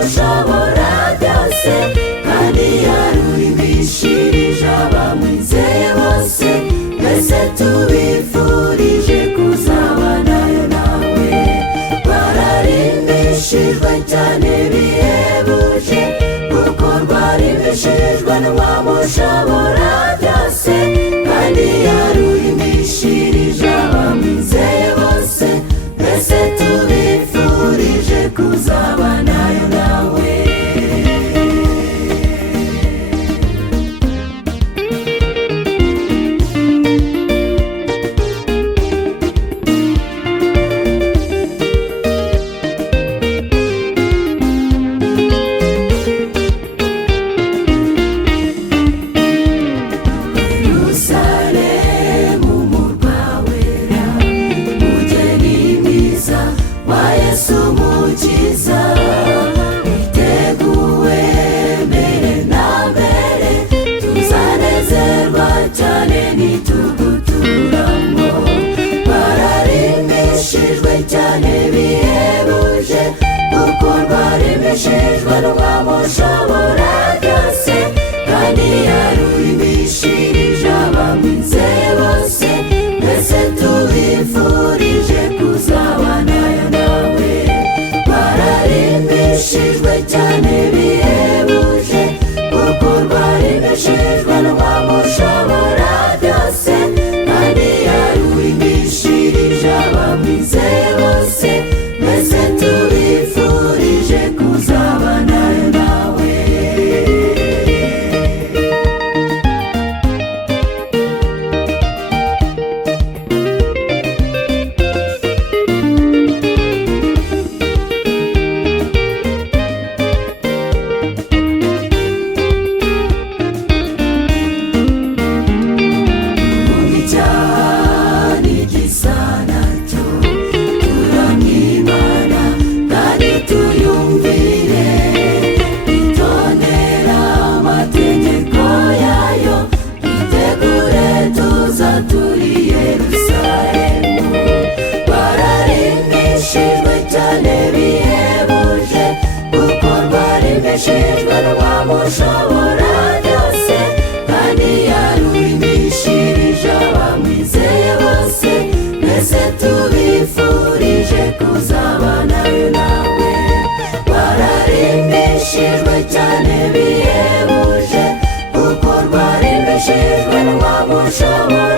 Ushobora byose kandi yarurimbishirije abamwizeye bose twese tubifurije kuzabanayo nawe bararimbishijwe cyane bihebuje kuko rwarimbishijwe n'umwami ushobora byose kandi yarurimbishirije abamwizeye bose twese tubifurije kuzabanayo nawe. Cyane bihebuje kuko rwarimbishijwe n'umwami ushobora byose kandi yarurimbishirije abamwizeye bose twese tubifurije kuzabanayo nawe bararimbishijwe cyane bihebuje kuko rwarimbishijwe n'umwami ushobora byose kandi yarurimbishirije abamwizeye bose twese tubifurije kuzabanayo nawe. Bararimbishijwe n'umwami ushobora byose kandi yarurimbishirije abamwizeye bose twese tubifurije kuzabanayo nawe bararimbishijwe cyane bihebuje kuko rwarimbishijwe n'umwami ushobora